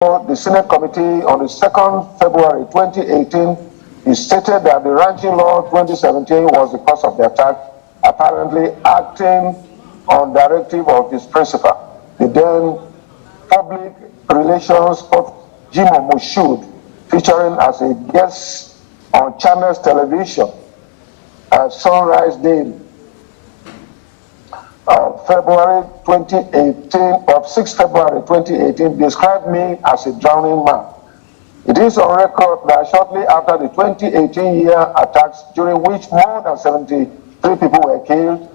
the Senate Committee on the 2nd February 2018, he stated that the Ranching Law 2017 was the cause of the attack, apparently acting on directive of his principal, the then public relations of Jimo Moshood, featuring as a guest on Channels Television at Sunrise Daily of February 2018, of 6 February 2018, described me as a drowning man. It is on record that shortly after the 2018 year attacks, during which more than 73 people were killed,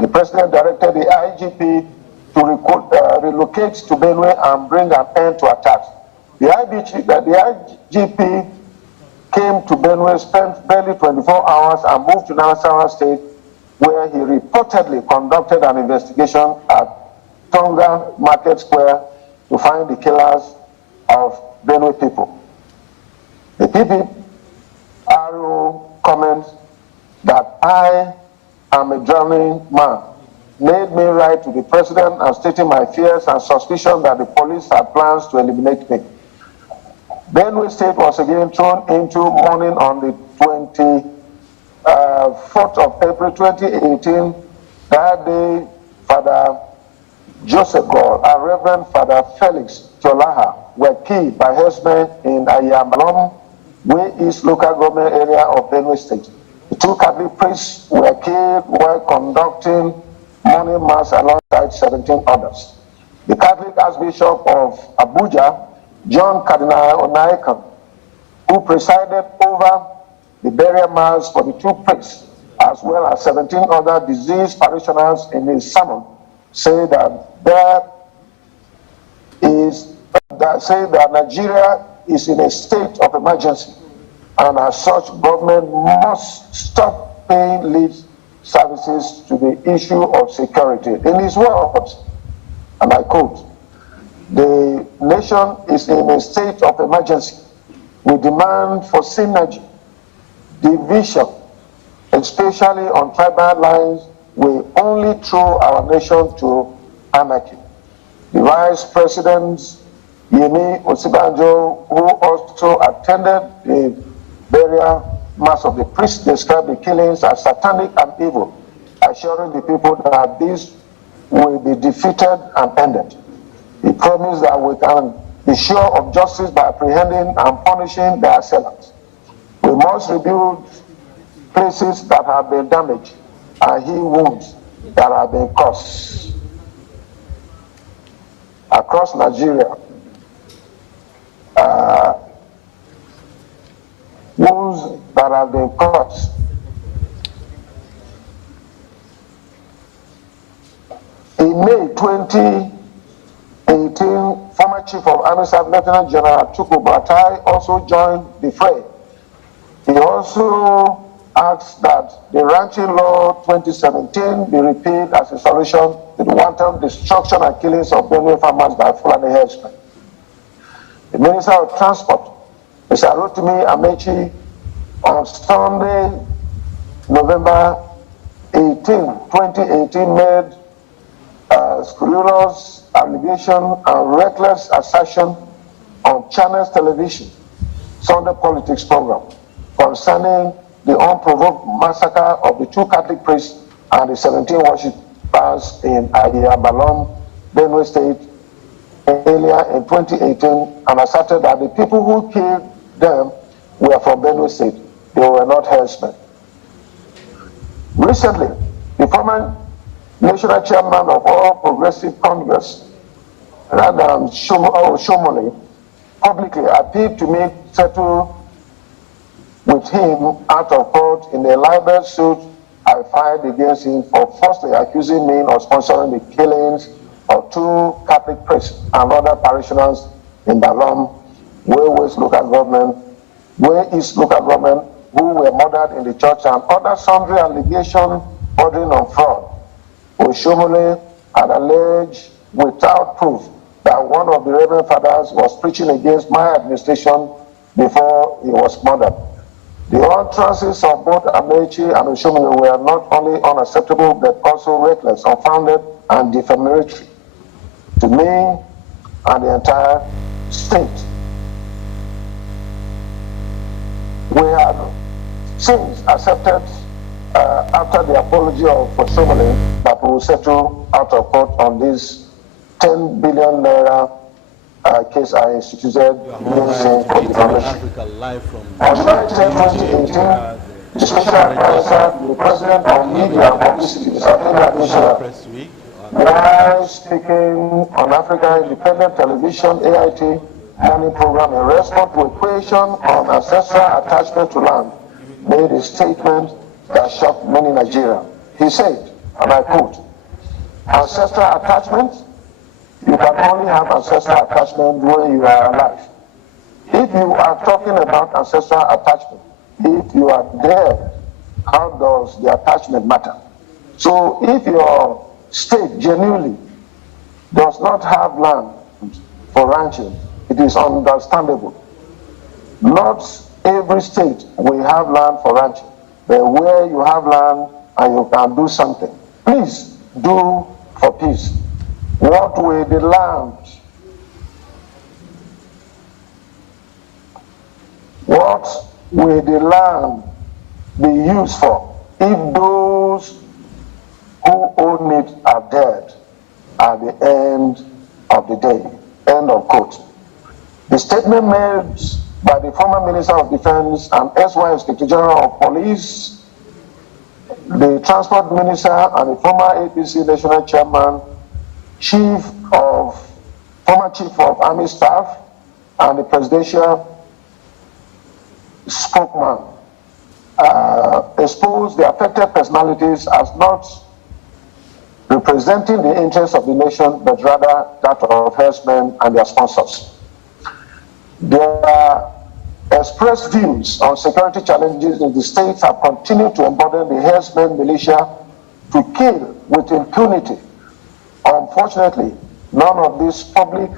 the president directed the IGP to relocate to Benue and bring an end to attacks. The IGP came to Benue, spent barely 24 hours, and moved to Nasarawa State, where he reportedly conducted an investigation at Tonga Market Square to find the killers of Benue people. The PPRO comments that I am a drowning man made me write to the president and stating my fears and suspicion that the police had plans to eliminate me. Benue State was again thrown into mourning on the 4th of April 2018. That day, Father Joseph Gore and Reverend Father Felix Cholaha were killed by herdsmen in Ayambalom, Way East local government area of Benue State. The 2 Catholic priests were killed while conducting morning mass alongside 17 others. The Catholic Archbishop of Abuja, John Cardinal Onaikan, who presided over the burial mass for the 2 priests, as well as 17 other deceased parishioners, in his sermon, say that Nigeria is in a state of emergency, and as such, government must stop paying lip services to the issue of security. In his words, and I quote, "The nation is in a state of emergency. We demand for synergy, division, especially on tribal lines, will only throw our nation to anarchy." The Vice President, Yemi Osibanjo, who also attended the burial mass of the priest, described the killings as satanic and evil, assuring the people that this will be defeated and ended. He promised that we can be sure of justice by apprehending and punishing their assailants. We must rebuild places that have been damaged and heal wounds that have been caused. Across Nigeria, wounds that have been caused. In May 2018, former Chief of Army Staff Lieutenant General Chukwu Batai also joined the fray. He also asked that the Ranching Law 2017 be repealed as a solution to the wanton destruction and killings of Benue farmers by Fulani herdsmen. The Minister of Transport, Mr. Rotimi Amechi, on Sunday, November 18, 2018, made scurrilous allegation and reckless assertion on Channels Television Sunday Politics program concerning the unprovoked massacre of the 2 Catholic priests and the 17 worshippers in Ayabalon, Benue State, earlier in 2018, and asserted that the people who killed them were from Benue State. They were not herdsmen. Recently, the former national chairman of All Progressive Congress, Adam Shomole, publicly appealed to me to settle with him out of court in a libel suit I filed against him for falsely accusing me of sponsoring the killings of 2 Catholic priests and other parishioners in Balom, Way East local government, who were murdered in the church, and other sundry allegations bordering on fraud. Oshomole had alleged without proof that one of the Reverend Fathers was preaching against my administration before he was murdered. The utterances of both Amechi and Oshomole were not only unacceptable but also reckless, unfounded, and defamatory to me and the entire state. We have since accepted, after the apology of Somali, that we will settle out of court on this 10 billion naira case I instituted using Africa live from on July 10, 2018, the Special Advisor to the President of Media and Publicity, Press Week. while speaking on Africa Independent Television AIT morning program in response to a question on ancestral attachment to land, made a statement that shocked many Nigerians. He said, and I quote, "Ancestral attachment, you can only have ancestral attachment when you are alive. If you are talking about ancestral attachment, if you are dead, how does the attachment matter? So if your state genuinely does not have land for ranching, it is understandable. Not every state will have land for ranching, but where you have land and you can do something, please do for peace. What will the land be used for if those who own it are dead at the end of the day?" End of quote. The statement made by the former Minister of Defense and SY Inspector General of Police, the Transport Minister, and the former APC National Chairman, former Chief of Army Staff, and the Presidential Spokesman, exposed the affected personalities as not representing the interests of the nation, but rather that of herdsmen and their sponsors. Their expressed views on security challenges in the states have continued to embolden the herdsmen militia to kill with impunity. Unfortunately, none of these public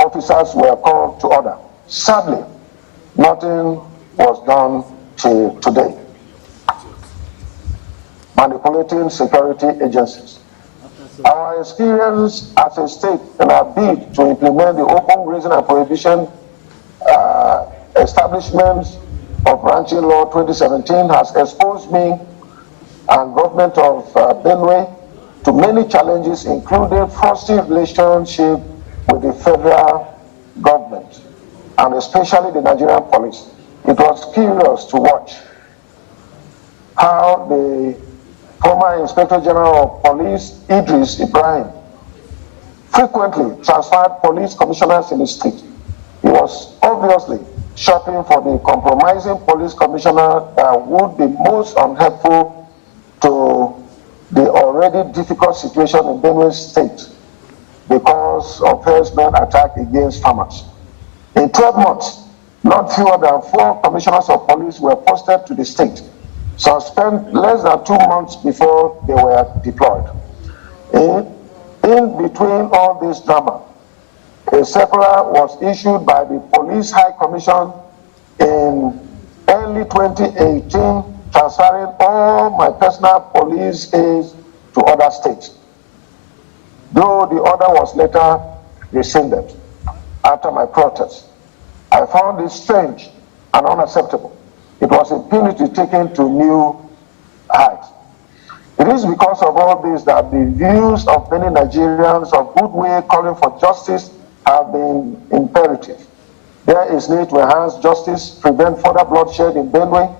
officers were called to order. Sadly, nothing was done till today. Manipulating security agencies. Our experience as a state in our bid to implement the open grazing and prohibition establishment of ranching law 2017 has exposed me and government of Benue to many challenges, including frosty relationship with the federal government and especially the Nigerian police. It was curious to watch how the former Inspector General of Police, Idris Ibrahim, frequently transferred police commissioners in the state. He was obviously shopping for the compromising police commissioner that would be most unhelpful to the already difficult situation in Benue State because of herdsmen attack against farmers. In 12 months, not fewer than 4 commissioners of police were posted to the state. Some spent less than 2 months before they were deployed. In between all this drama, a circular was issued by the Police High Commission in early 2018, transferring all my personal police aides to other states. Though the order was later rescinded after my protest, I found it strange and unacceptable. It was impunity taken to new heights. It is because of all this that the views of many Nigerians of goodwill calling for justice have been imperative. There is need to enhance justice, prevent further bloodshed in Benue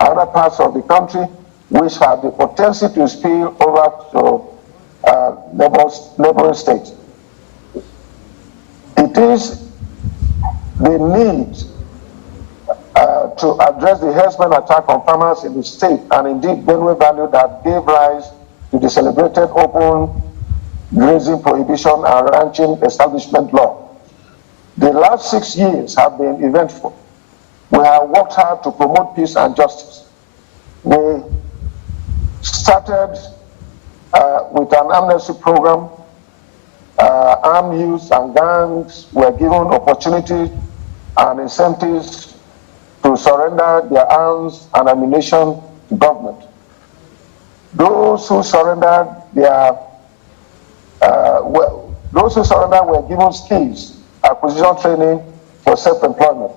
and other parts of the country which have the potential to spill over to neighboring states. It is the need to address the herdsmen attack on farmers in the state and indeed Benue Valley that gave rise to the celebrated open grazing prohibition and ranching establishment law. The last 6 years have been eventful. We have worked hard to promote peace and justice. We started with an amnesty program. Armed youths and gangs were given opportunity and incentives to surrender their arms and ammunition to government. Those who surrendered were given skills acquisition training for self-employment.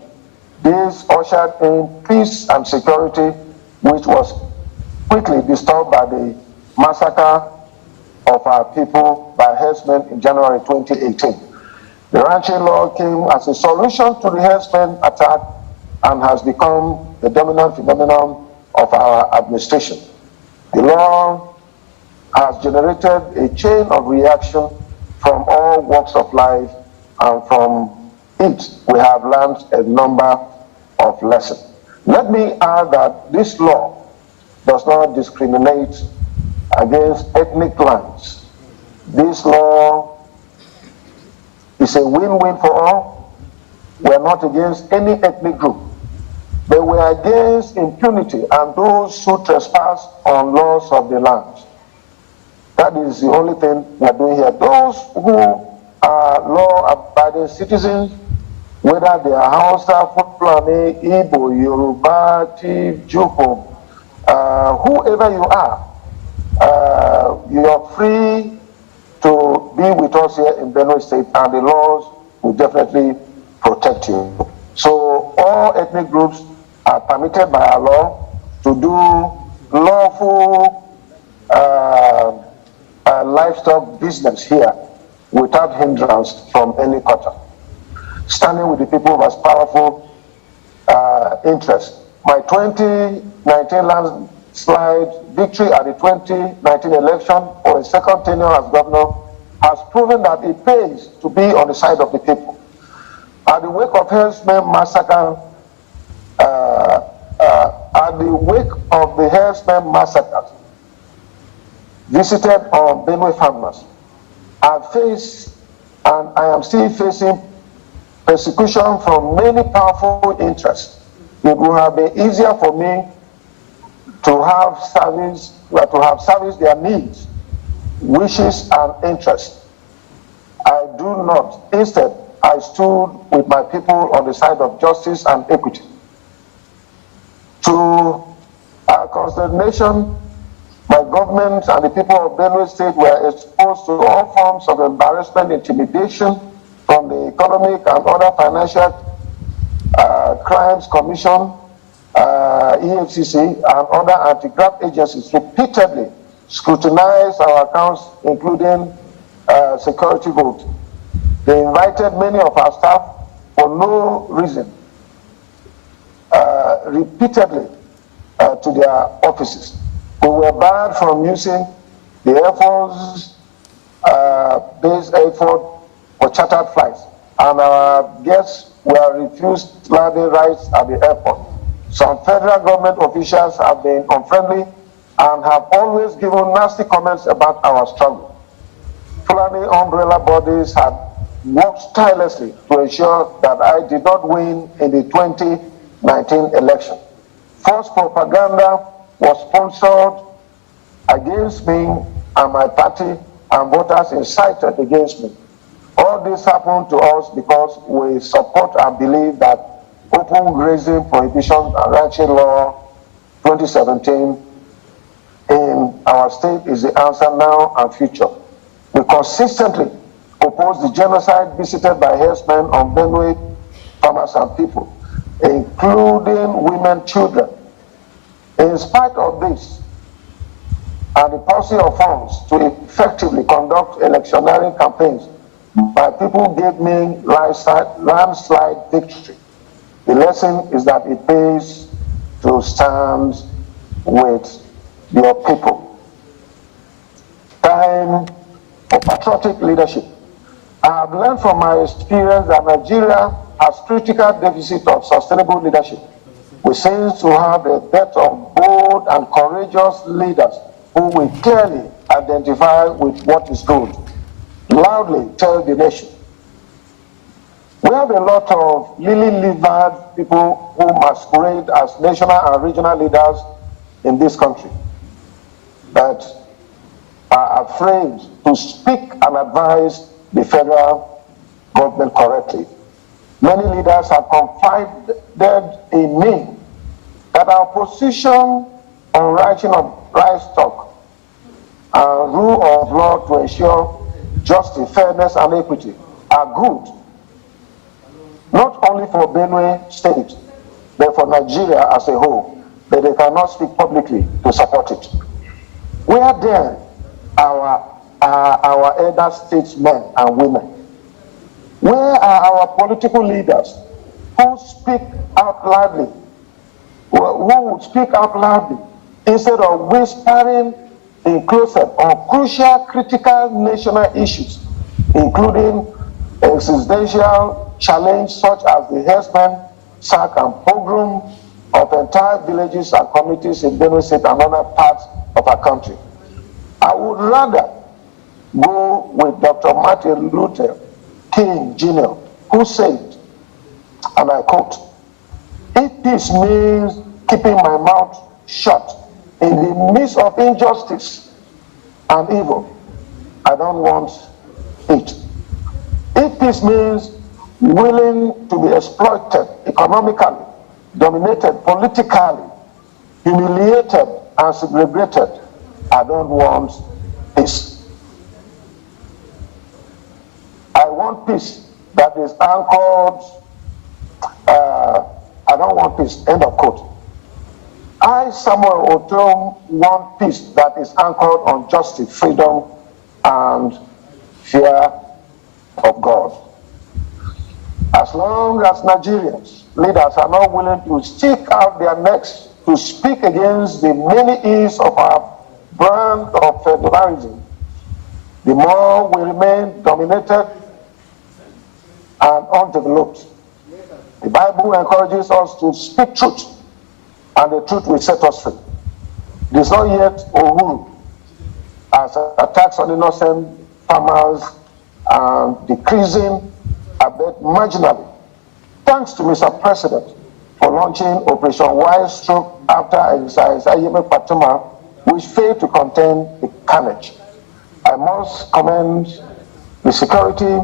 This ushered in peace and security, which was quickly disturbed by the massacre of our people by herdsmen in January 2018. The ranching law came as a solution to the herdsmen attack and has become the dominant phenomenon of our administration. The law has generated a chain of reaction from all walks of life, and from it we have learned a number of lessons. Let me add that this law does not discriminate against ethnic lines. This law is a win-win for all. We are not against any ethnic group, but we are against impunity and those who trespass on laws of the land. That is the only thing we are doing here. Those who are law-abiding citizens, whether they are Hausa, Fulani, Igbo, Yoruba, Tiv, Jupo, whoever you are free to be with us here in Benue State, and the laws will definitely protect you. So all ethnic groups are permitted by our law to do lawful livestock business here without hindrance from any quarter. Standing with the people was powerful interest. My 2019 landslide victory at the 2019 election for a second tenure as governor has proven that it pays to be on the side of the people. At the wake of herdsmen massacre, visited on Benue farmers, I am still facing persecution from many powerful interests. It would have been easier for me to have serviced their needs, wishes, and interests. I do not. Instead, I stood with my people on the side of justice and equity. To our consternation, my government and the people of Benue State were exposed to all forms of embarrassment, intimidation from the Economic and other Financial Crimes Commission, EFCC, and other anti-graft agencies repeatedly scrutinized our accounts, including security vote. They invited many of our staff for no reason, repeatedly to their offices. We were barred from using the Air Force base airport for chartered flights, and our guests were refused landing rights at the airport. Some federal government officials have been unfriendly and have always given nasty comments about our struggle. Fulani umbrella bodies had worked tirelessly to ensure that I did not win in the 2019 election. False propaganda was sponsored against me and my party, and voters incited against me. All this happened to us because we support and believe that open grazing prohibition and ranching law 2017 in our state is the answer now and future. We consistently oppose the genocide visited by herdsmen on Benue farmers and people, including women, children. In spite of this, and the policy of funds to effectively conduct electioneering campaigns, my people gave me landslide victory. The lesson is that it pays to stand with your people. Time for patriotic leadership. I have learned from my experience that Nigeria has critical deficit of sustainable leadership. We seem to have a dearth of bold and courageous leaders who will clearly identify with what is good, loudly tell the nation. We have a lot of lily-livered people who masquerade as national and regional leaders in this country that are afraid to speak and advise the federal government correctly. Many leaders have confided in me that our position on ranching of livestock and rule of law to ensure justice, fairness, and equity are good, only for Benue State, but for Nigeria as a whole, but they cannot speak publicly to support it. Where then are our elder statesmen and women? Where are our political leaders who speak out loudly, who would speak out loudly instead of whispering in closet on crucial, critical national issues, including existential challenge such as the herdsmen sack and pogrom of entire villages and communities in Benue State and other parts of our country? I would rather go with Dr. Martin Luther King Jr., who said, and I quote, "If peace means keeping my mouth shut in the midst of injustice and evil, I don't want it. If peace means willing to be exploited economically, dominated politically, humiliated and segregated, I don't want peace. I want peace that is anchored, I don't want peace," end of quote. I, Samuel Ortorm, want peace that is anchored on justice, freedom, and fear of God. As long as Nigerians, leaders are not willing to stick out their necks to speak against the many ills of our brand of federalism, the more we remain dominated and undeveloped. The Bible encourages us to speak truth, and the truth will set us free. It is not yet over as attacks on innocent farmers and decreasing a bit marginally. Thanks to Mr. President for launching Operation Wise Stroke after exercise Ayeme Patuma, which failed to contain the carnage. I must commend the security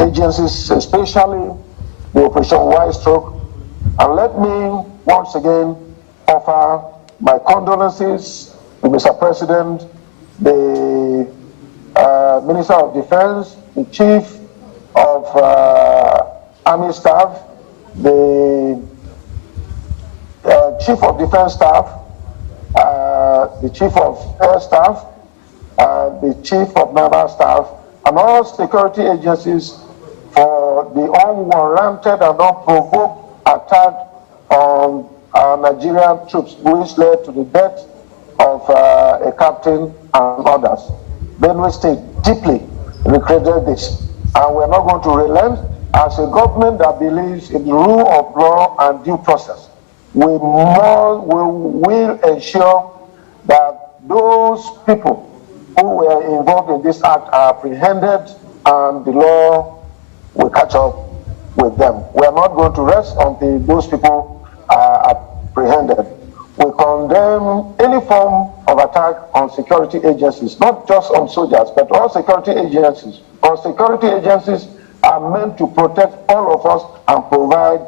agencies, especially the Operation Wise Stroke, and let me once again offer my condolences to Mr. President, the Minister of Defense, the Chief of Army Staff, the Chief of Defense Staff, the Chief of Air Staff, the Chief of Naval Staff, and all security agencies for the unwarranted and unprovoked attack on our Nigerian troops, which led to the death of a captain and others. Benue State deeply regretted this, and we're not going to relent. As a government that believes in the rule of law and due process, we will ensure that those people who were involved in this act are apprehended and the law will catch up with them. We are not going to rest until those people are apprehended. We condemn any form of attack on security agencies, not just on soldiers, but all security agencies. Because security agencies are meant to protect all of us and provide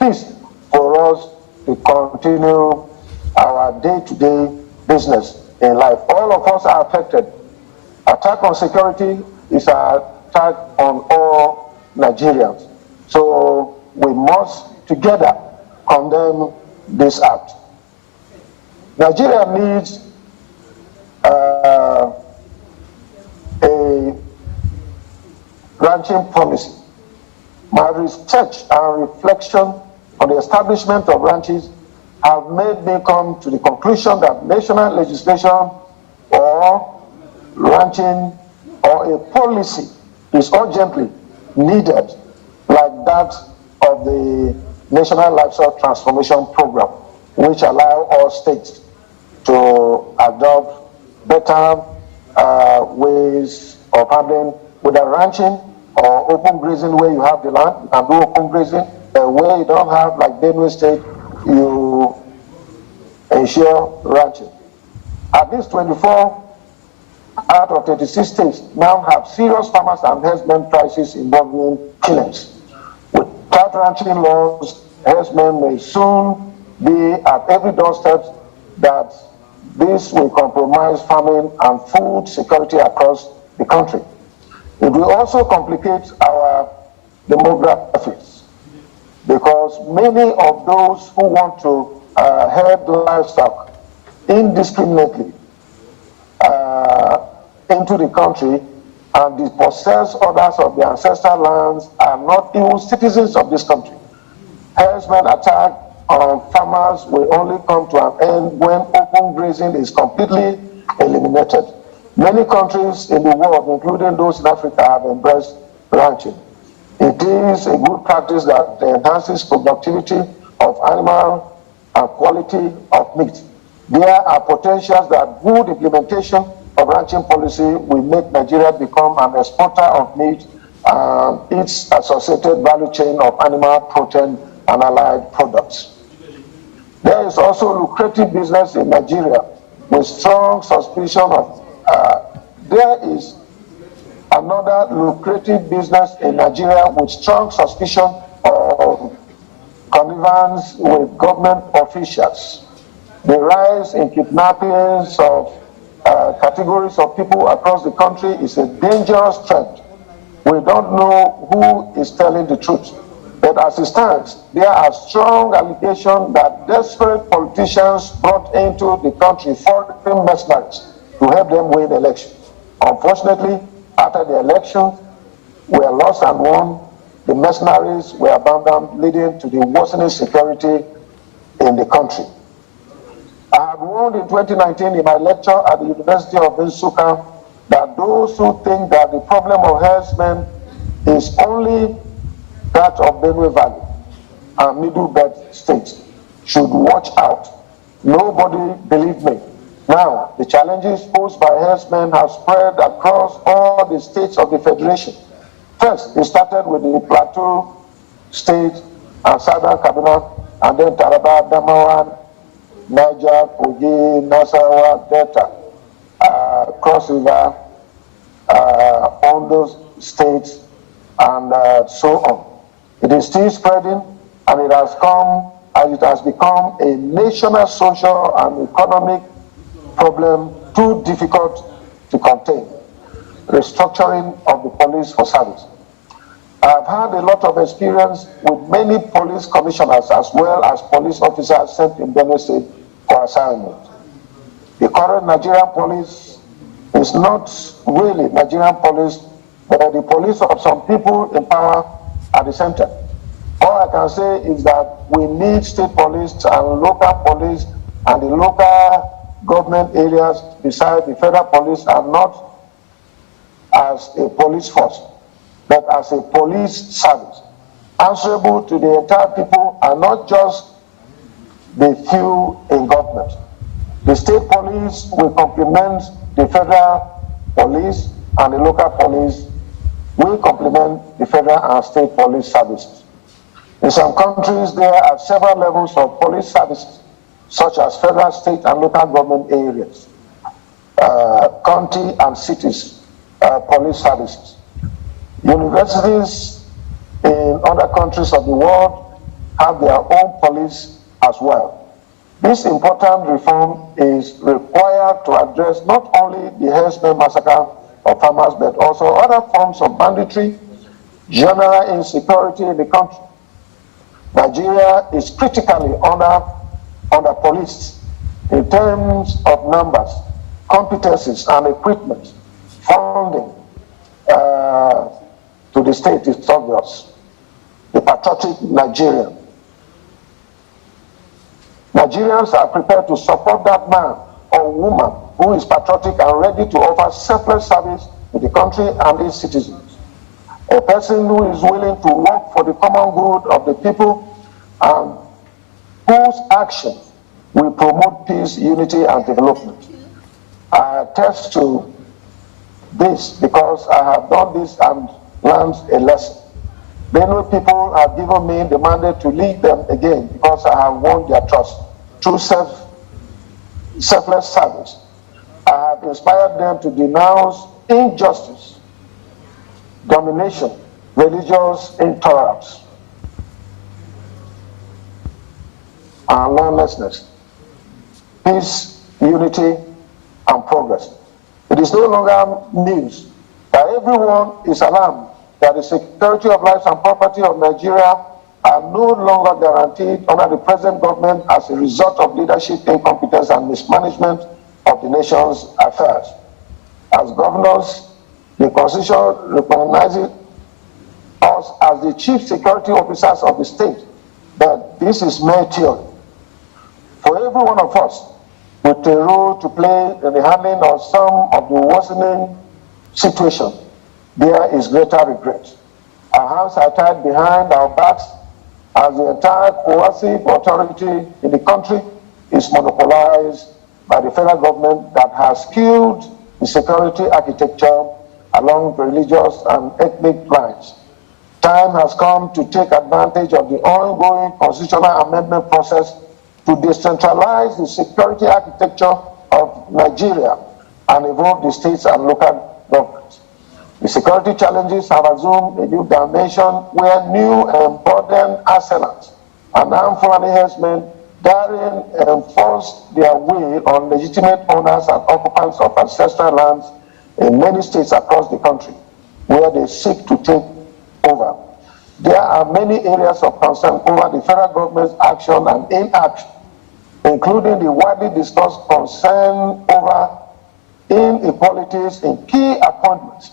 peace for us to continue our day-to-day business in life. All of us are affected. Attack on security is an attack on all Nigerians. So we must together condemn this act. Nigeria needs a ranching policy. My research and reflection on the establishment of ranches have made me come to the conclusion that national legislation or ranching or a policy is urgently needed, like that of the National Livestock Transformation Program, which allow all states to adopt better ways of handling whether ranching or open grazing where you have the land, you can do open grazing. Where you don't have, like Benue State, you ensure ranching. At least 24 out of 36 states now have serious farmers and herdsmen crises involving killings. Without ranching laws, herdsmen may soon be at every doorstep that this will compromise farming and food security across the country. It will also complicate our demographics. because many of those who want to herd livestock indiscriminately into the country and dispossess others of their ancestral lands are not even citizens of this country. Herdsmen attack on farmers will only come to an end when open grazing is completely eliminated. Many countries in the world, including those in Africa, have embraced ranching. It is a good practice that enhances productivity of animal and quality of meat. There are potentials that good implementation of ranching policy will make Nigeria become an exporter of meat and its associated value chain of animal protein and allied products. There is also lucrative business in Nigeria with strong suspicion of, there is another lucrative business in Nigeria with strong suspicion of connivance with government officials. The rise in kidnappings of categories of people across the country is a dangerous trend. We don't know who is telling the truth. But as it stands, there are strong allegations that desperate politicians brought into the country foreign mercenaries to help them win elections. Unfortunately, after the elections were lost and won, the mercenaries were abandoned, leading to the worsening security in the country. I have warned in 2019 in my lecture at the University of Nsukka that those who think that the problem of herdsmen is only that of Benue Valley and Middle Belt states should watch out. Nobody believed me. Now, the challenges posed by herdsmen have spread across all the states of the Federation. First, it started with the Plateau State and Southern Kaduna, and then Taraba, Damawan, Niger, Kogi, Nasarawa, Delta, Cross River, Ondo states, and so on. It is still spreading, and it has become a national social and economic problem too difficult to contain. Restructuring of the police for service. I've had a lot of experience with many police commissioners as well as police officers sent in Benue State for assignment. The current Nigerian police is not really Nigerian police, but the police of some people in power at the center. All I can say is that we need state police and local police and the local government areas beside the federal police are not as a police force, but as a police service, answerable to the entire people and not just the few in government. The state police will complement the federal police, and the local police will complement the federal and state police services. In some countries, there are several levels of police services, such as federal, state, and local government areas, county and cities police services. Universities in other countries of the world have their own police as well. This important reform is required to address not only the herdsmen massacre of farmers, but also other forms of banditry, general insecurity in the country. Nigeria is critically under-policed in terms of numbers, competencies, and equipment. Funding to the state is obvious. The patriotic Nigerian. Nigerians are prepared to support that man or woman who is patriotic and ready to offer selfless service to the country and its citizens. A person who is willing to work for the common good of the people and whose actions will promote peace, unity, and development. I attest to this because I have done this and learned a lesson. Benue people have given me the mandate to lead them again because I have won their trust through selfless service. I have inspired them to denounce injustice, domination, religious intolerance, and lawlessness, peace, unity, and progress. It is no longer news that everyone is alarmed that the security of lives and property of Nigeria are no longer guaranteed under the present government as a result of leadership incompetence and mismanagement of the nation's affairs. As governors, the Constitution recognizes us as the chief security officers of the state, but this is mere theory. For every one of us with a role to play in the handling of some of the worsening situation, there is greater regret. Our hands are tied behind our backs as the entire coercive authority in the country is monopolized by the federal government that has skewed the security architecture along religious and ethnic lines. Time has come to take advantage of the ongoing constitutional amendment process to decentralize the security architecture of Nigeria and evolve the states and local governments. The security challenges have assumed a new dimension where new and modern arsenals and armed Fulani herdsmen therein enforce their will on legitimate owners and occupants of ancestral lands in many states across the country, where they seek to take over. There are many areas of concern over the federal government's action and inaction, including the widely discussed concern over inequalities in key appointments.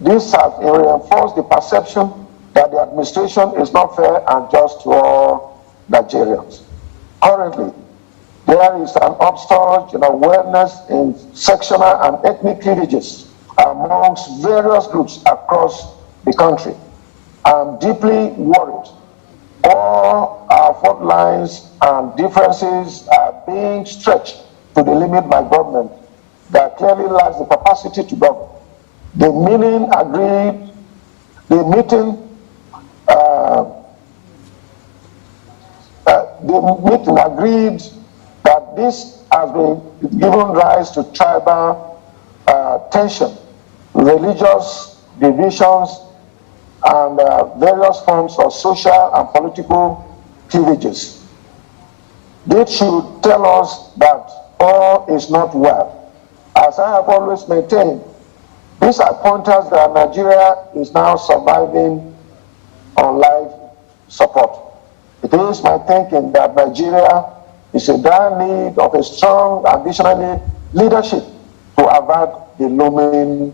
This has reinforced the perception that the administration is not fair and just to all Nigerians. Currently, there is an upsurge in awareness in sectional and ethnic cleavages amongst various groups across the country. I'm deeply worried. All our fault lines and differences are being stretched to the limit by government that clearly lacks the capacity to govern. The meeting agreed that this has been given rise to tribal tension, religious divisions, and various forms of social and political cleavages. This should tell us that all is not well. As I have always maintained, these are pointers that Nigeria is now surviving on life support. It is my thinking that Nigeria is in dire need of a strong and visionary leadership to avert the looming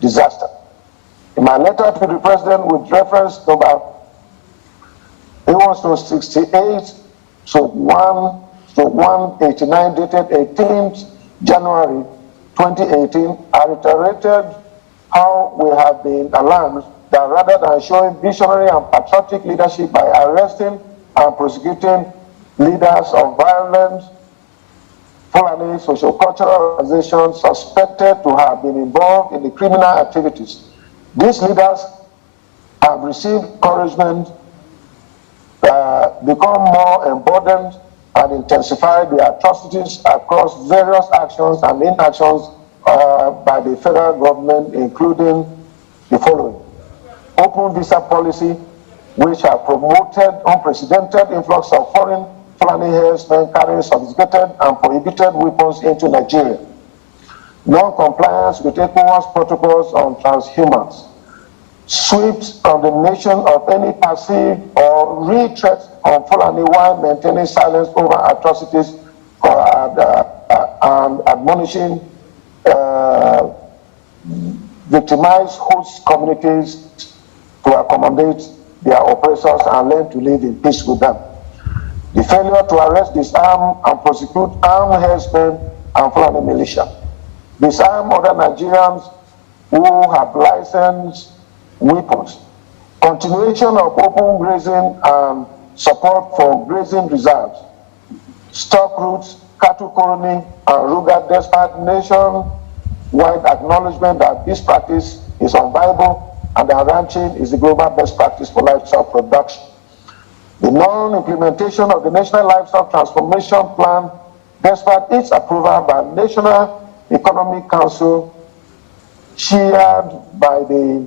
disaster. In my letter to the President with reference number A168/1/189 dated 18th January 2018, I reiterated how we have been alarmed that rather than showing visionary and patriotic leadership by arresting and prosecuting leaders of violent Fulani socio-cultural organizations suspected to have been involved in the criminal activities, these leaders have received encouragement, become more emboldened, and intensify the atrocities across various actions and inactions by the federal government, including the following: open visa policy, which have promoted unprecedented influx of foreign Fulani herdsmen carrying sophisticated and prohibited weapons into Nigeria; non-compliance with ECOWAS protocols on transhumans; swift condemnation of any passive or real threats on Fulani while maintaining silence over atrocities and admonishing victimized host communities to accommodate their oppressors and learn to live in peace with them. The failure to arrest, disarm, and prosecute armed herdsmen and Fulani militia. Disarm other Nigerians who have licensed weapons. Continuation of open grazing and support for grazing reserves. Stock routes, cattle colony, and ruga despite nationwide acknowledgement that this practice is unviable and that ranching is the global best practice for livestock production. The non-implementation of the National Livestock Transformation Plan, despite its approval by the National Economic Council, chaired by the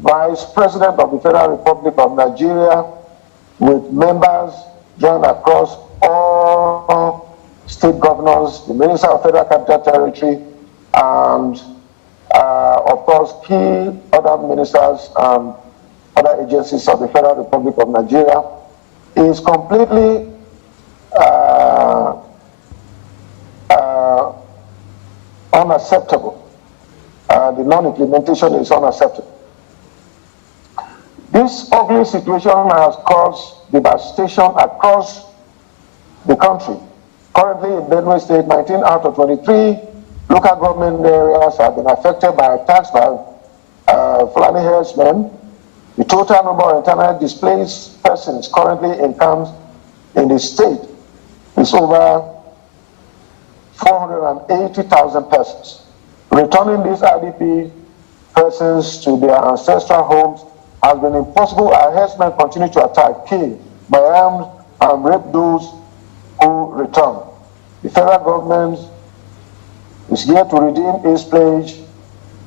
Vice President of the Federal Republic of Nigeria, with members joined across all state governors, the Minister of Federal Capital Territory, and of course key other ministers and other agencies of the Federal Republic of Nigeria, is completely unacceptable. The non-implementation is unacceptable. This ugly situation has caused devastation across the country. Currently in Benue State, 19 out of 23 local government areas have been affected by attacks by Fulani herdsmen. The total number of internally displaced persons currently in camps in the state is over 480,000 persons. Returning these IDP persons to their ancestral homes has been impossible as herdsmen continue to attack, kill, maim, and rape those who return. The federal government is here to redeem its pledge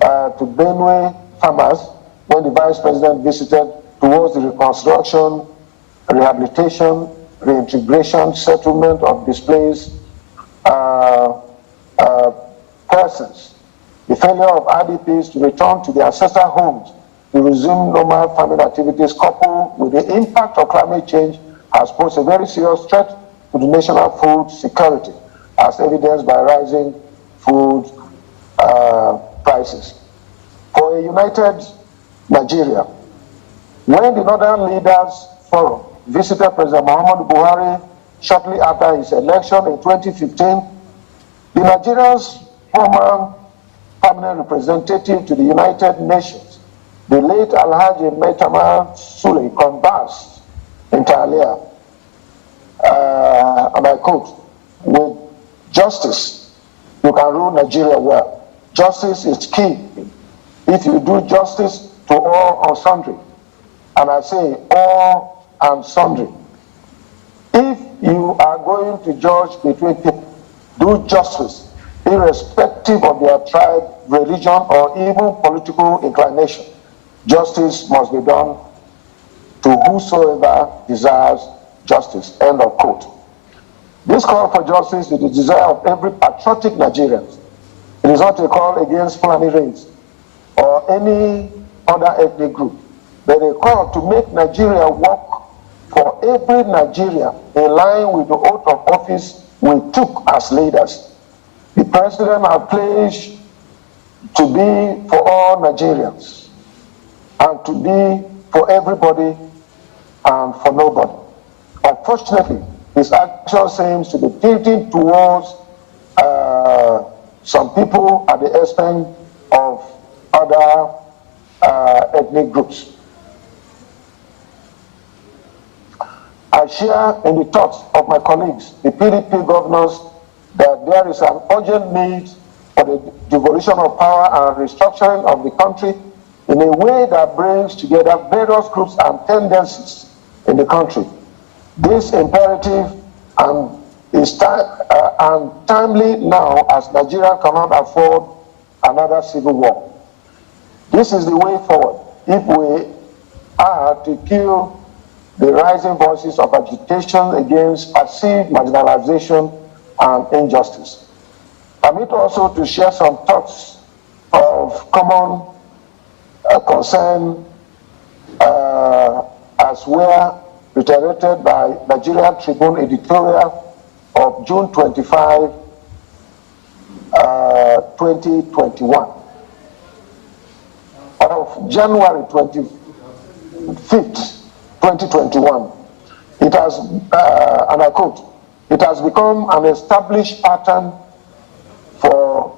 to Benue farmers when the Vice President visited towards the reconstruction, rehabilitation, reintegration, settlement of displaced persons. The failure of IDPs to return to their ancestral homes to resume normal farming activities coupled with the impact of climate change has posed a very serious threat to the national food security, as evidenced by rising food prices. For a united Nigeria, when the Northern Leaders Forum visited President Muhammadu Buhari shortly after his election in 2015, the Nigeria's former permanent representative to the United Nations, the late Alhaji Maitama Sule, conversed entirely, and I quote, "With justice, you can rule Nigeria well. Justice is key. If you do justice to all and sundry," and I say all and sundry, if you are going to judge between people, do justice, irrespective of their tribe, religion, or even political inclination. Justice must be done to whosoever desires justice. End of quote. This call for justice is the desire of every patriotic Nigerian. It is not a call against Fulani race or any other ethnic group, but a call to make Nigeria work for every Nigerian in line with the oath of office we took as leaders. The President has pledged to be for all Nigerians and to be for everybody and for nobody. Unfortunately, his action seems to be tilting towards some people at the expense of other ethnic groups. I share in the thoughts of my colleagues, the PDP governors, that there is an urgent need for the devolution of power and restructuring of the country in a way that brings together various groups and tendencies in the country. This imperative is timely now, as Nigeria cannot afford another civil war. This is the way forward if we are to kill the rising voices of agitation against perceived marginalization and injustice. Permit also to share some thoughts of common concern as were reiterated by Nigeria Tribune editorial of June 25, 2021. Of January 25th, 2021, it has, and I quote, "It has become an established pattern for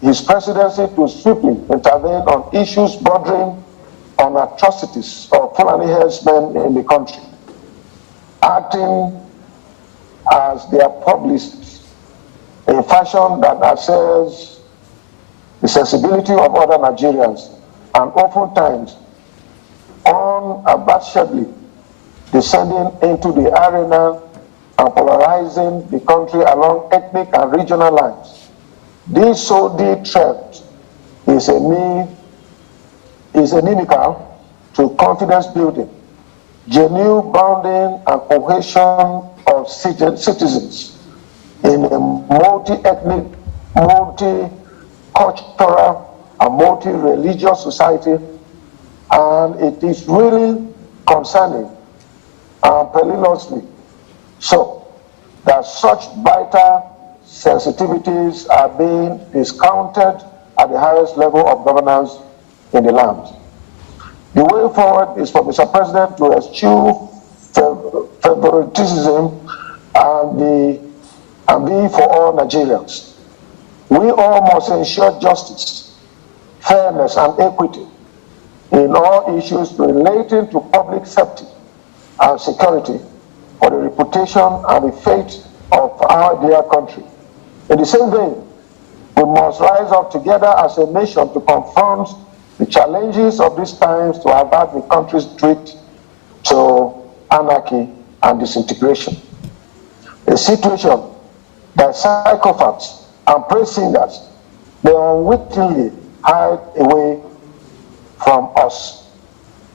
his presidency to swiftly intervene on issues bordering on atrocities of Fulani herdsmen in the country, acting as their publicists in a fashion that assails the sensibility of other Nigerians and oftentimes unabashedly descending into the arena and polarizing the country along ethnic and regional lines. This sordid threat is inimical to confidence building, genuine bonding and cohesion of citizens in a multi-ethnic, multi-cultural, and multi-religious society and it is really concerning and perilously so that such vital sensitivities are being discounted at the highest level of governance in the land. The way forward is for Mr. President to eschew favoritism and be for all Nigerians. We all must ensure justice, fairness, and equity in all issues relating to public safety and security for the reputation and the fate of our dear country. In the same vein, we must rise up together as a nation to confront the challenges of these times to avert the country's drift to anarchy and disintegration. A situation that psychopaths and praise singers may unwittingly hide away from us.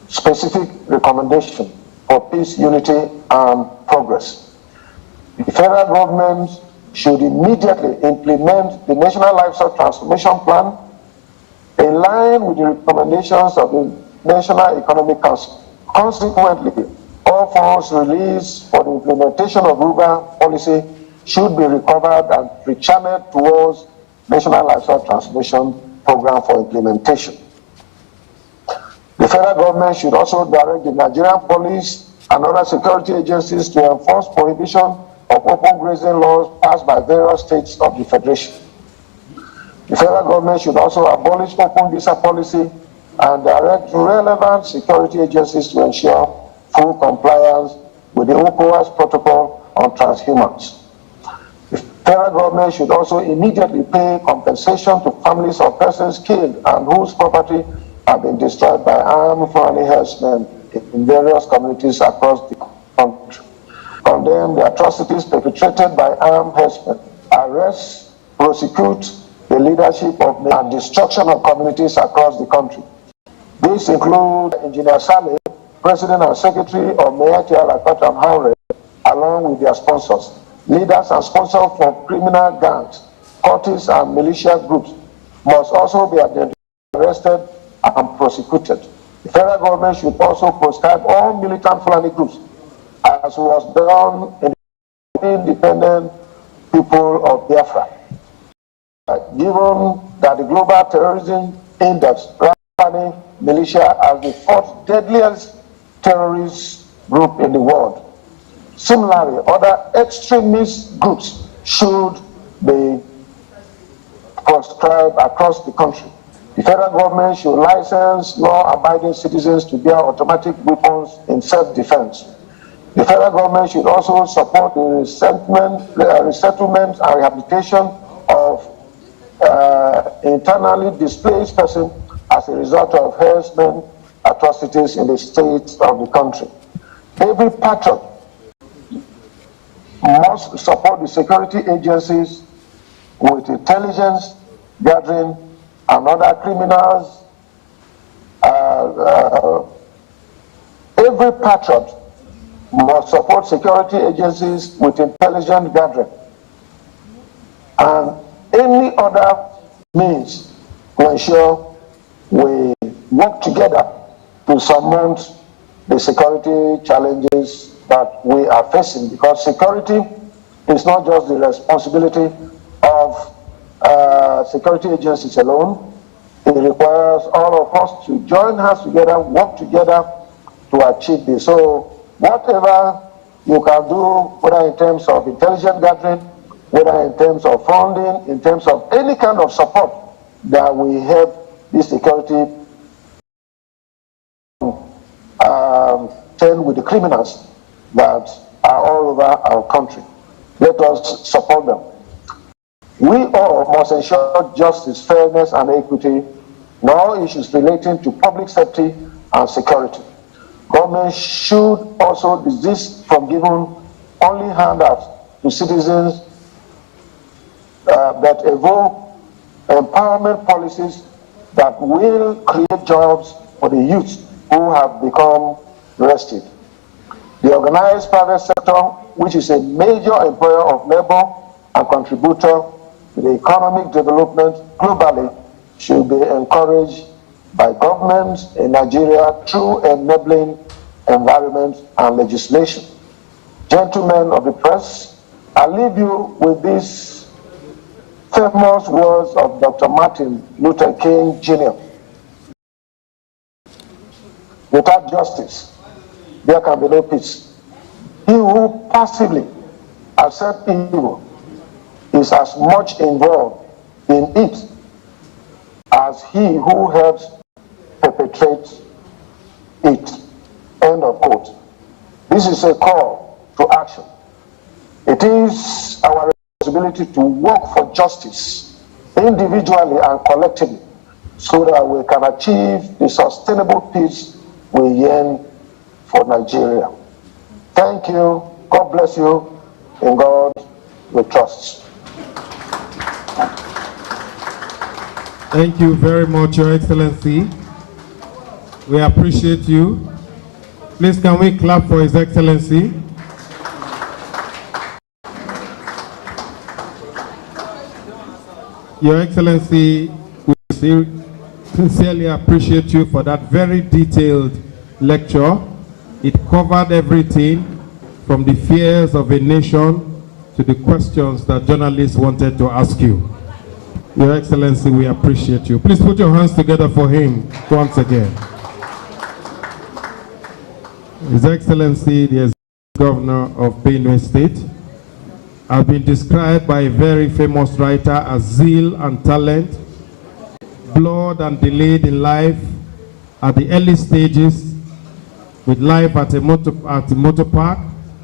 Specific recommendation for peace, unity, and progress. The federal government should immediately implement the National Livestock Transformation Plan in line with the recommendations of the National Economic Council. Consequently, all funds released for the implementation of rural policy should be recovered and rechanneled towards National Livestock Transformation Program for implementation. The federal government should also direct the Nigerian police and other security agencies to enforce prohibition of open grazing laws passed by various states of the Federation. The federal government should also abolish open visa policy and direct relevant security agencies to ensure full compliance with the ECOWAS protocol on transhumans. The federal government should also immediately pay compensation to families of persons killed and whose property have been destroyed by armed foreign herdsmen in various communities across the country. Condemn the atrocities perpetrated by armed herdsmen, arrest, prosecute the leadership of and destruction of communities across the country. These include Engineer Saleh, President and Secretary of Mayati Alakat and Haure, along with their sponsors. Leaders and sponsors for criminal gangs, cultists and militia groups must also be identified, arrested and prosecuted. The federal government should also proscribe all militant Fulani groups, as was done in the independent people of Biafra. Given that the global terrorism index ranks Fulani militia as the fourth deadliest terrorist group in the world. Similarly, other extremist groups should be proscribed across the country. The federal government should license law-abiding citizens to bear automatic weapons in self-defense. The federal government should also support the resettlement and rehabilitation of internally displaced persons as a result of herdsmen atrocities in the states of the country. Every patron must support the security agencies with intelligence gathering and other criminals. Every patron must support security agencies with intelligence gathering and any other means to ensure we work together to surmount the security challenges that we are facing, because security is not just the responsibility of security agencies alone. It requires all of us to join hands together, work together to achieve this. So whatever you can do, whether in terms of intelligence gathering, whether in terms of funding, in terms of any kind of support that we help this security turn with the criminals that are all over our country. Let us support them. We all must ensure justice, fairness, and equity in all issues relating to public safety and security. Government should also desist from giving only handouts to citizens that evoke empowerment policies that will create jobs for the youth who have become restive. The organized private sector, which is a major employer of labor and contributor to the economic development globally, should be encouraged by governments in Nigeria through enabling environment and legislation. Gentlemen of the press, I leave you with these famous words of Dr. Martin Luther King Jr. Without justice, there can be no peace. He who passively accepts evil is as much involved in it as he who helps perpetrate it. End of quote. This is a call to action. It is our responsibility to work for justice individually and collectively so that we can achieve the sustainable peace we yearn for Nigeria. Thank you. God bless you. In God we trust. Thank you very much, Your Excellency. We appreciate you. Please, can we clap for His Excellency? Your Excellency, we sincerely appreciate you for that very detailed lecture. It covered everything from the fears of a nation to the questions that journalists wanted to ask you. Your Excellency, we appreciate you. Please put your hands together for him once again. His Excellency, the Governor of Benue State, has been described by a very famous writer as zeal and talent, blood and delayed in life at the early stages, with life at the motor park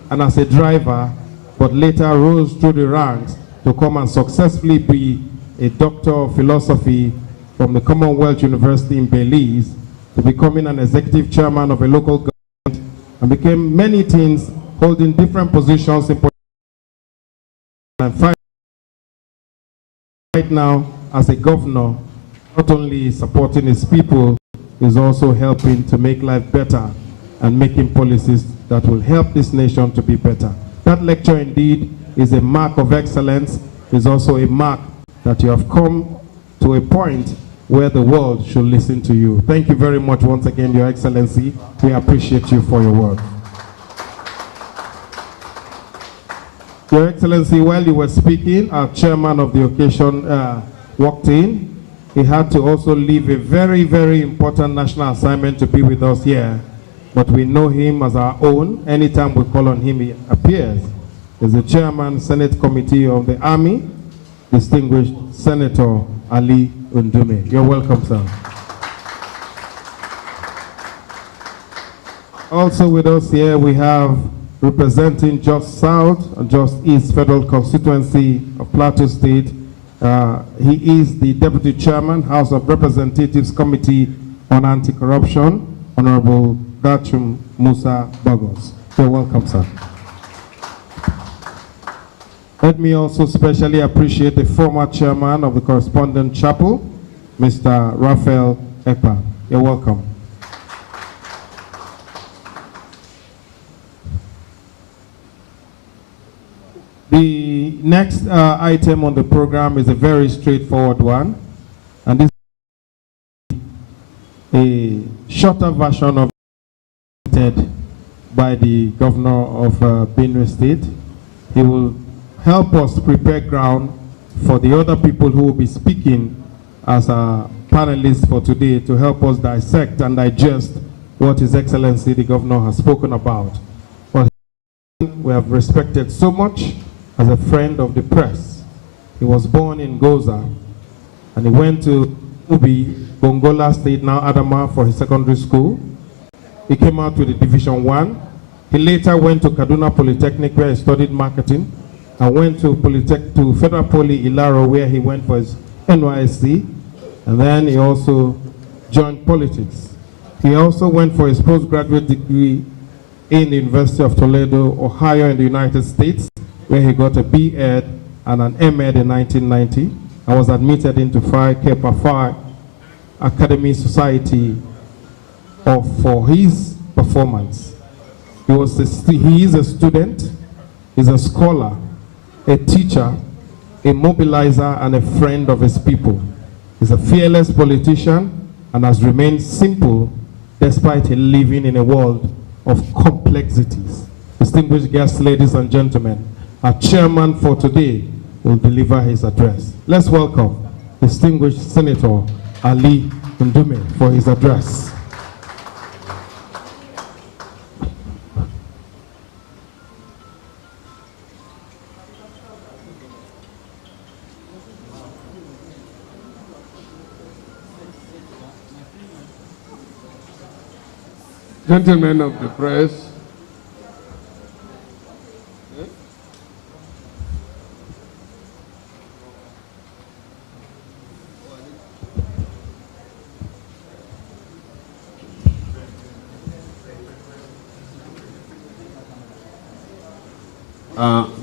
and as a driver, but later rose through the ranks to come and successfully be a doctor of philosophy from the Commonwealth University in Belize, to becoming an executive chairman of a local government, and became many things, holding different positions in politics. And right now, as a governor, not only supporting his people, is also helping to make life better and making policies that will help this nation to be better. That lecture indeed is a mark of excellence, is also a mark that you have come to a point where the world should listen to you. Thank you very much once again, Your Excellency. We appreciate you for your work. Your Excellency, while you were speaking, our chairman of the occasion walked in. He had to also leave a very, very important national assignment to be with us here. But we know him as our own. Anytime we call on him, he appears. He's the chairman, Senate Committee of the Army, distinguished Senator Ali Ndume. You're welcome, sir. Also with us here, we have representing Just South and Just East Federal Constituency of Plateau State. He is the Deputy Chairman, House of Representatives Committee on Anti-Corruption, Honorable Dachum Musa Bagos. You're welcome, sir. Let me also specially appreciate the former chairman of the Correspondents Chapel, Mr. Raphael Ekpa. You're welcome. The next item on the program is a very straightforward one, and this is a shorter version of by the governor of Benue State. He will help us prepare ground for the other people who will be speaking as our panelists for today, to help us dissect and digest what His Excellency the Governor has spoken about. But we have respected so much as a friend of the press. He was born in Goza, and he went to Ubi, Bongola State, now Adama, for his secondary school. He came out with a Division 1. He later went to Kaduna Polytechnic, where he studied marketing, and went to Federal Poly Ilaro, where he went for his NYSC, and then he also joined politics. He also went for his postgraduate degree in the University of Toledo, Ohio, in the United States, where he got a B.Ed and an M.Ed in 1990, and was admitted into Phi Kappa Phi Academy Society for his performance. He is a student, he's a scholar, a teacher, a mobilizer, and a friend of his people. He's a fearless politician, and has remained simple despite living in a world of complexities. Distinguished guests, ladies and gentlemen, our chairman for today will deliver his address. Let's welcome distinguished Senator Ali Ndume for his address. Gentlemen of the press,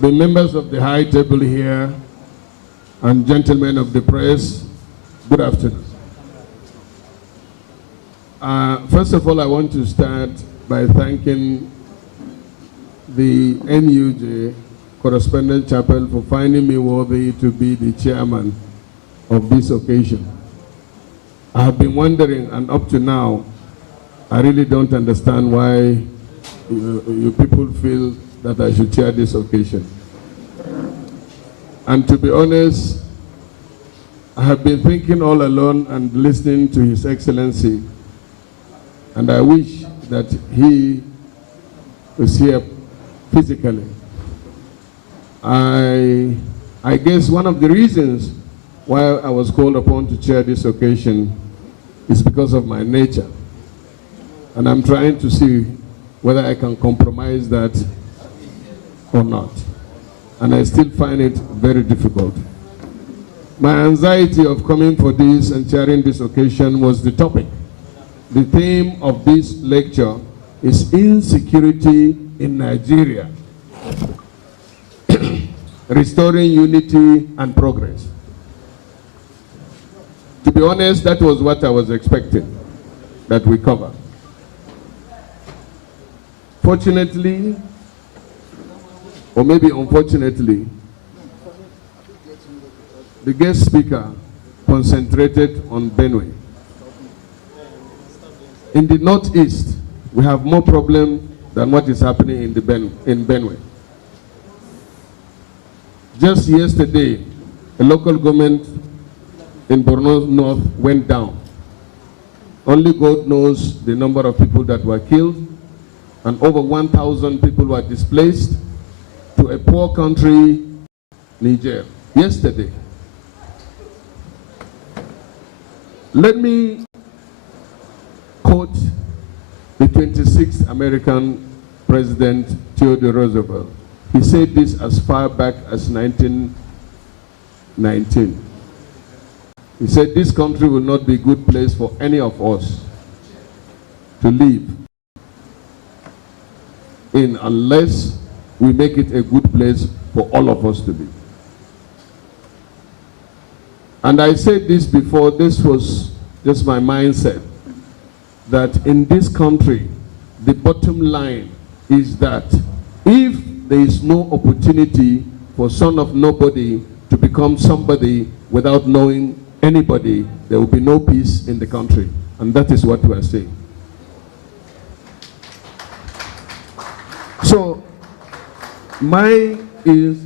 the members of the high table here, and gentlemen of the press, good afternoon. First of all, I want to start by thanking the NUJ Correspondent Chapel for finding me worthy to be the chairman of this occasion. I have been wondering, and up to now, I really don't understand why you people feel that I should chair this occasion. And to be honest, I have been thinking all alone and listening to His Excellency, and I wish that he was here physically. I guess one of the reasons why I was called upon to chair this occasion is because of my nature. And I'm trying to see whether I can compromise that or not. And I still find it very difficult. My anxiety of coming for this and chairing this occasion was the topic. The theme of this lecture is insecurity in Nigeria, restoring unity and progress. To be honest, that was what I was expecting that we cover. Fortunately, or maybe unfortunately, the guest speaker concentrated on Benue. In the Northeast, we have more problem than what is happening in Benue. Just yesterday, a local government in Borno North went down. Only God knows the number of people that were killed, and over 1,000 people were displaced to a poor country, Niger, yesterday. Let me quote the 26th American President Theodore Roosevelt. He said this as far back as 1919. He said, this country will not be a good place for any of us to live in unless we make it a good place for all of us to live. And I said this before, this was just my mindset, that in this country, the bottom line is that if there is no opportunity for son of nobody to become somebody without knowing anybody, there will be no peace in the country. And that is what we are saying. So, mine is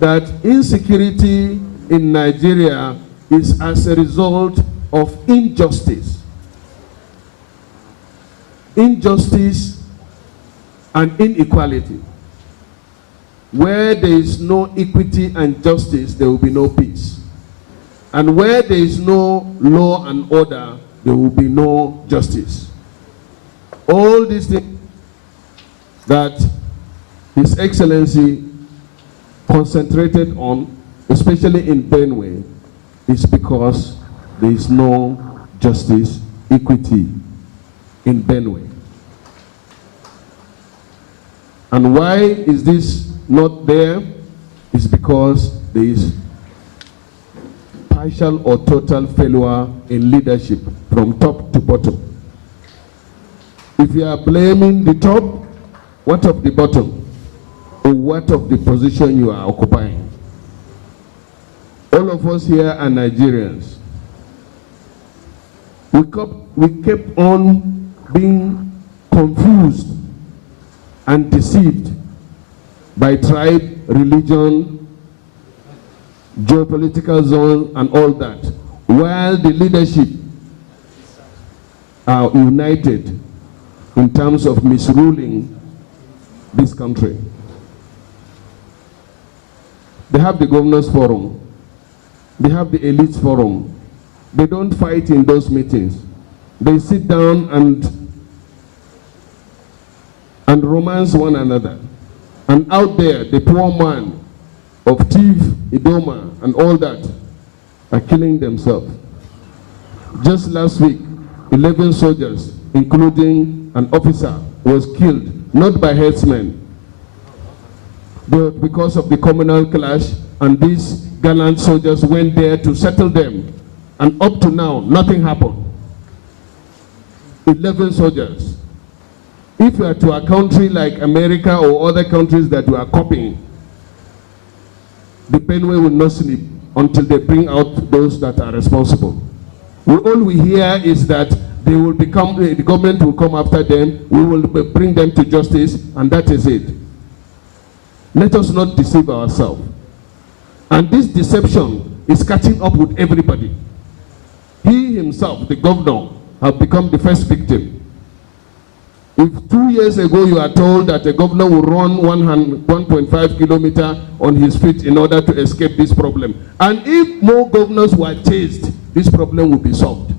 that insecurity in Nigeria is as a result of injustice. Injustice and inequality. Where there is no equity and justice, there will be no peace. And where there is no law and order, there will be no justice. All these things that His Excellency concentrated on, especially in Benue, is because there is no justice, equity in Benue. And why is this not there? It's because there is partial or total failure in leadership from top to bottom. If you are blaming the top, what of the bottom? Or what of the position you are occupying? All of us here are Nigerians. we kept on being confused and deceived by tribe, religion, geopolitical zone, and all that, while the leadership are united in terms of misruling this country. They have the Governors Forum, they have the Elites Forum. They don't fight in those meetings. They sit down and romance one another. And out there, the poor man of Tiv, Idoma, and all that are killing themselves. Just last week, 11 soldiers, including an officer, was killed, not by herdsmen, but because of the communal clash, and these gallant soldiers went there to settle them. And up to now, nothing happened. 11 soldiers. If you are to a country like America or other countries that you are copying, the Benue will not sleep until they bring out those that are responsible. All we hear is that they will become, the government will come after them, we will bring them to justice, and that is it. Let us not deceive ourselves. And this deception is catching up with everybody. He himself, the governor, has become the first victim. If 2 years ago you are told that a governor will run 1.5 kilometers on his feet in order to escape this problem, and if more governors were chased, this problem will be solved.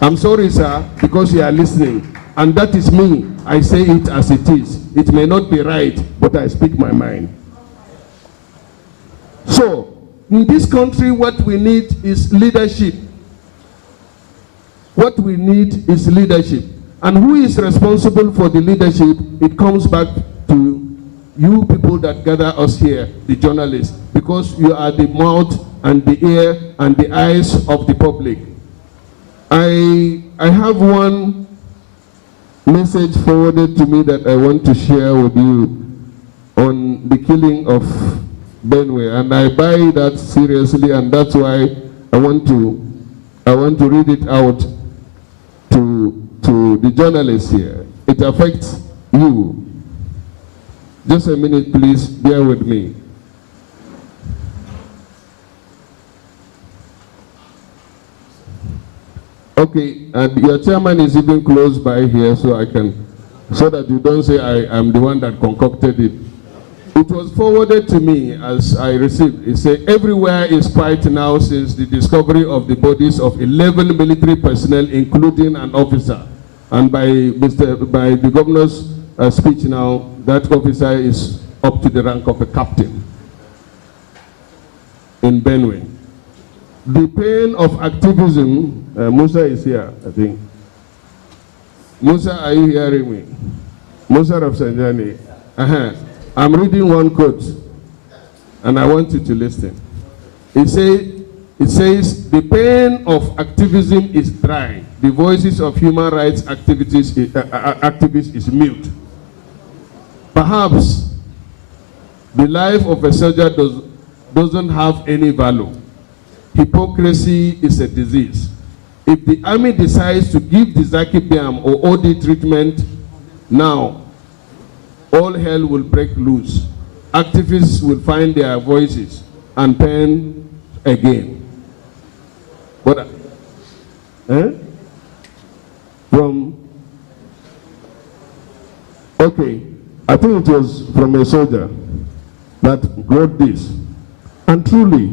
I'm sorry, sir, because you are listening, and that is me. I say it as it is. It may not be right, but I speak my mind. So, in this country, what we need is leadership. What we need is leadership. And who is responsible for the leadership? It comes back to you people that gather us here, the journalists, because you are the mouth and the ear and the eyes of the public. I have one message forwarded to me that I want to share with you on the killing of Benue, and I buy that seriously, and that's why I want to read it out to the journalists here. It affects you. Just a minute, please, bear with me. Okay, and your chairman is even close by here, so that you don't say I am the one that concocted it. It was forwarded to me as I received. It said, everywhere is quiet now since the discovery of the bodies of 11 military personnel, including an officer. And by the governor's speech now, that officer is up to the rank of a captain in Benue. The pain of activism, Musa is here, I think. Musa, are you hearing me? Musa Rafsanjani. I'm reading one quote, and I want you to listen. It says, the pain of activism is dry. The voices of human rights activists is mute. Perhaps the life of a soldier doesn't have any value. Hypocrisy is a disease. If the army decides to give the Zaki Biam or OD treatment now, all hell will break loose. Activists will find their voices and pen again. But, okay, I think it was from a soldier that wrote this. And truly,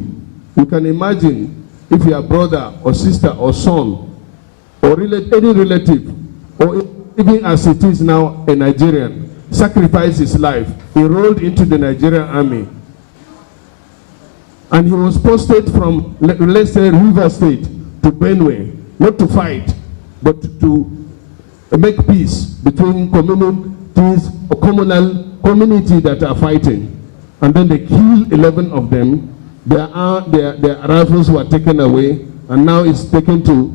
you can imagine if your brother or sister or son or any relative, or even as it is now a Nigerian, sacrificed his life, enrolled into the Nigerian army, and he was posted from, let's say, River State to Benue, not to fight, but to make peace between communities or community that are fighting. And then they kill 11 of them. Their rifles were taken away, and now it's taken to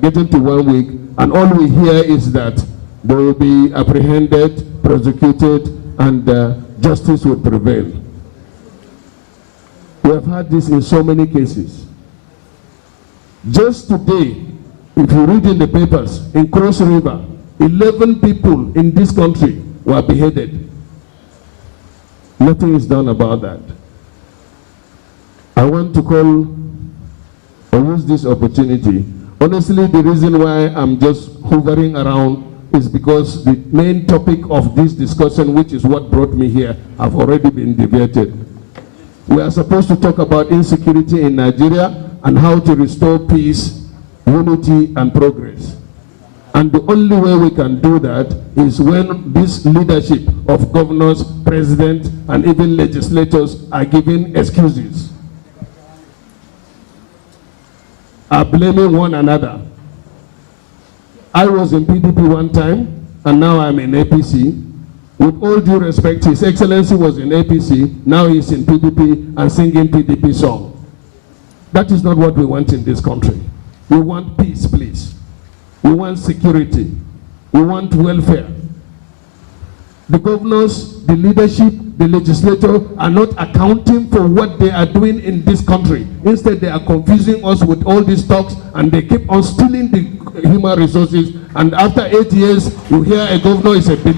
getting to 1 week, and all we hear is that they will be apprehended, prosecuted, and justice will prevail. We have had this in so many cases. Just today, if you read in the papers, in Cross River, 11 people in this country were beheaded. Nothing is done about that. I want to call or use this opportunity. Honestly, the reason why I'm just hovering around is because the main topic of this discussion, which is what brought me here, have already been debated. We are supposed to talk about insecurity in Nigeria and how to restore peace, unity, and progress. And the only way we can do that is when this leadership of governors, presidents, and even legislators are giving excuses, are blaming one another. I was in PDP one time, and now I'm in APC. With all due respect, His Excellency was in APC, now he's in PDP and singing PDP song. That is not what we want in this country. We want peace, please. We want security. We want welfare. The governors, the leadership, the legislature are not accounting for what they are doing in this country. Instead, they are confusing us with all these talks, and they keep on stealing the human resources. And after 8 years, you hear a governor is a billionaire.